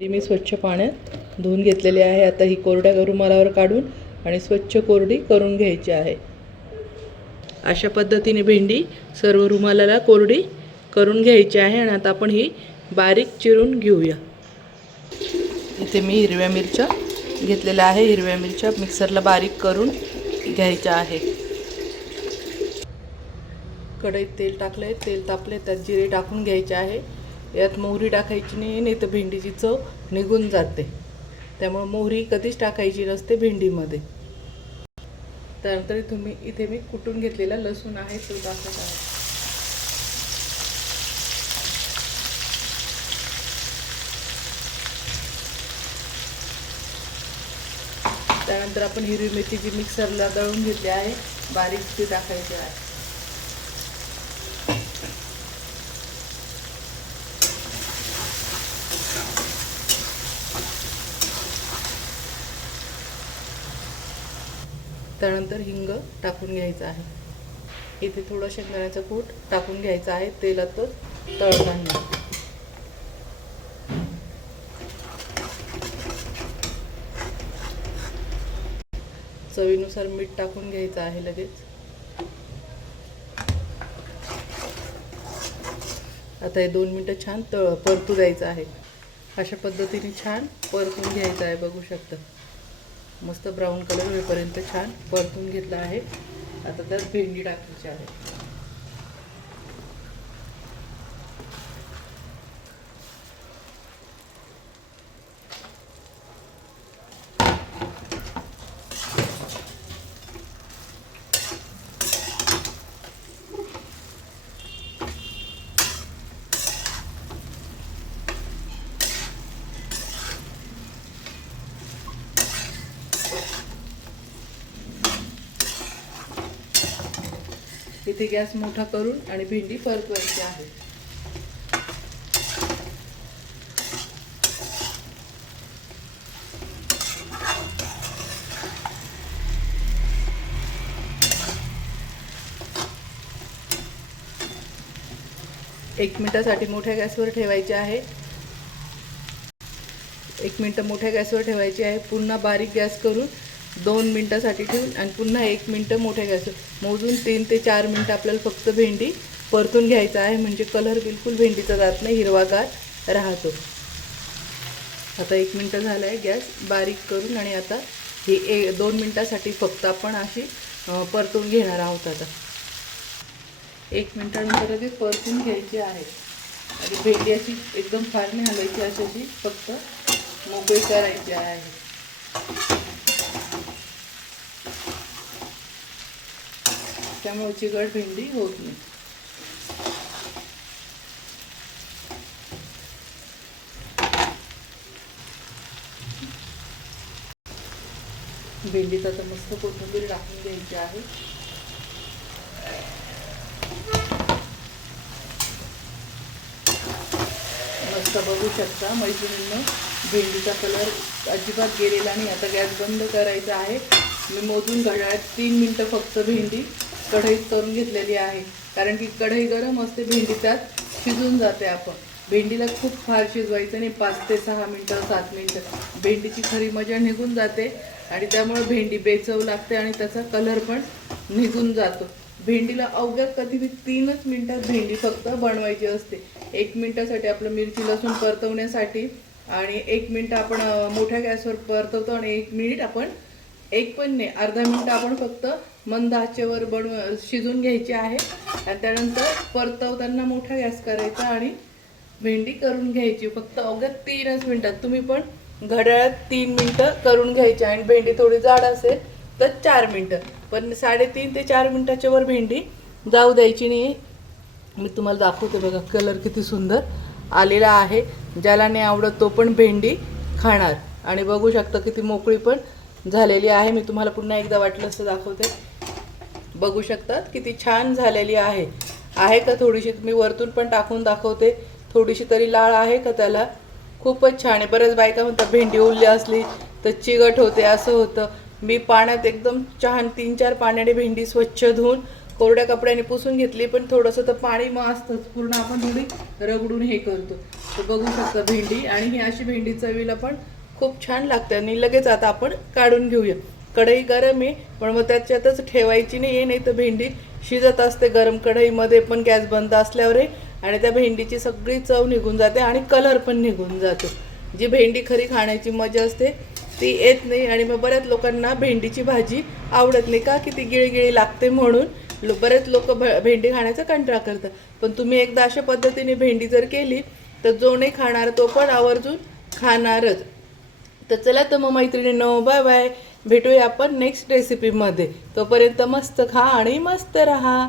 मी स्वच्छ पाण्यात धुवून घेतलेले आहे। आता ही कोरड्या रुमालावर काढून आणि स्वच्छ कोरडी करून घ्यायची आहे। अशा पद्धतीने भेंडी सर्व रुमालाला कोरडी करून घ्यायची आहे। आणि आता आपण ही बारीक चिरून घेऊया। इथे मी हिरव्या मिरच्या घेतलेल्या आहे। हिरव्या मिरच्या मिक्सरला बारीक करून घ्यायच्या आहे। कढईत तेल टाकले, तेल तापले, त्यात जिरे टाकून घ्यायचे आहे। यात मोहरी टाकायची नाही तर भेंडीची चव निघून जाते, त्यामुळे मोहरी कधीच टाकायची नसते भेंडीमध्ये। त्यानंतर इथे मी कुटून घेतलेला लसूण आहे तो टाकत आहे। त्यानंतर आपण हिरवी मिरची जी मिक्सरला दळून घेतली आहे बारीक ती टाकायची आहे। त्यानंतर हिंग टाकून घ्यायचा आहे। इथे थोडं शेंगदाण्याचं कूट टाकून घ्यायचं आहे तेलातच तळताना। चवीनुसार मीठ टाकून घ्यायचं आहे लगेच। आता हे 2 मिनिटं छान परतू द्यायचं आहे। अशा पद्धतीने छान परतून घ्यायचं आहे। बघू शकता मस्त ब्राऊन कलर होईपर्यंत छान परतून घेतला आहे। आता त्यात भेंडी टाकायची आहे। इथे गॅस मोठा करून आणि भेंडी परतवायची आहे। एक मिनिटासाठी मोठ्या गॅसवर ठेवायचे आहे। 1 मिनिट मोठ्या गॅसवर ठेवायची आहे। पुन्हा बारीक गॅस करून 2 मिनिटासाठी ठेवून आणि पुन्हा 1 मिनिट मोठ्या गॅसवर मोजून 3 ते 4 मिनिट आपल्याला फक्त भेंडी परतून घ्यायचा आहे, म्हणजे कलर बिलकुल भेंडीचा जात नाही, हिरवागार राहतो। आता 1 मिनिट झालं आहे, गॅस बारीक करून आणि आता ही 2 मिनिटासाठी फक्त आपण अशी परतून घेणार आहोत। आता 1 मिनिटानंतर ते परतून घ्यायची आहे आणि भेंडी अशी एकदम फार नाही हलवायची, अशी फक्त मोकळी करायची आहे। त्यामुळे चिकट भेंडी होत नाही। भेंडीत आता मस्त कोथिंबीर टाकून घ्यायची आहे। मस्त बघू शकता मैत्रिणींनो, भेंडीचा कलर अजिबात गेलेला नाही। आता गॅस बंद करायचा आहे। मी मोजून घड्याळात 3 मिनिटं फक्त भेंडी कढईत करून घेतलेली आहे, कारण की कढई गरम असते, भेंडी त्यात शिजून जाते। आपण भेंडीला खूप फार शिजवायचं नाही, 5 ते 6 मिनिटं 7 मिनिटं भेंडीची खरी मजा निघून जाते आणि त्यामुळे भेंडी बेचव लागते आणि त्याचा कलर पण निघून जातो। भेंडीला अवघ्या कधी 3च मिनिटात भेंडी फक्त बनवायची असते। 1 मिनिटासाठी आपलं मिरची लसूण परतवण्यासाठी आणि 1 मिनिट आपण मोठ्या गॅसवर परतवतो आणि 1 मिनिट आपण 1 पण नाही अर्धा मिनिट आपण फक्त मंद आचेवर शिजून घ्यायची आहे। आणि त्यानंतर परतवताना मोठा गॅस करायचा आणि भेंडी करून घ्यायची फक्त अवघ्या 3च मिनिटात। तुम्ही पण घड्याळात 3 मिनिटं करून घ्यायची आणि भेंडी थोडी जाड असेल तर 4 मिनिटं, पण 3.5 ते 4 मिनिटाच्या वर भेंडी जाऊ द्यायची नाही। मी तुम्हाला दाखवते बघा, कलर किती सुंदर आलेला आहे। ज्याला नाही आवडत तो पण भेंडी खाणार आणि बघू शकता किती मोकळी पण झालेली आहे। मी तुम्हाला पुन्हा एकदा वाटलं असं दाखवते। बघू शकता किती छान झालेली आहे का थोडीशी, मी वरतून पण टाकून दाखवते, थोडीशी तरी लाळ आहे का त्याला, खूपच छान आहे। बरेच बायका म्हणतात भेंडी ओली असली तर चिकट होते, असं होतं। मी पाण्यात एकदम छान 3-4 पाण्याने भेंडी स्वच्छ धुवून कोरड्या कपड्याने पुसून घेतली, पण थोडंसं तर पाणी मग असतंच, पूर्ण आपण थोडी रगडून हे करतो. तर बघू शकता भेंडी, आणि ही अशी भेंडी चवीला पण खूप छान लागते. आणि लगेच आता आपण काढून घेऊया. कढई गरम आहे, पण मग त्याच्यातच ठेवायची नाही तर भेंडी शिजत असते गरम कढईमध्ये, पण गॅस बंद असल्यावर आणि त्या भेंडीची सगळी चव निघून जाते आणि कलर पण निघून जातो. जी भेंडी खरी खाण्याची मजा असते ती येत नाही. आणि मग बऱ्याच लोकांना भेंडीची भाजी आवडत नाही का, की ती गिळगिळी लागते म्हणून बरेच लोक भेंडी खाण्याचा कंटाळा करतात. पण तुम्ही एकदा अशा पद्धतीने भेंडी जर केली तर जो नाही खाणार तो पण आवर्जून खाणारच. तर चला तर मग मैत्रिणींनो, बाय बाय. भेटूया आपण नेक्स्ट रेसिपीमध्ये. तोपर्यंत मस्त खा आणि मस्त राहा.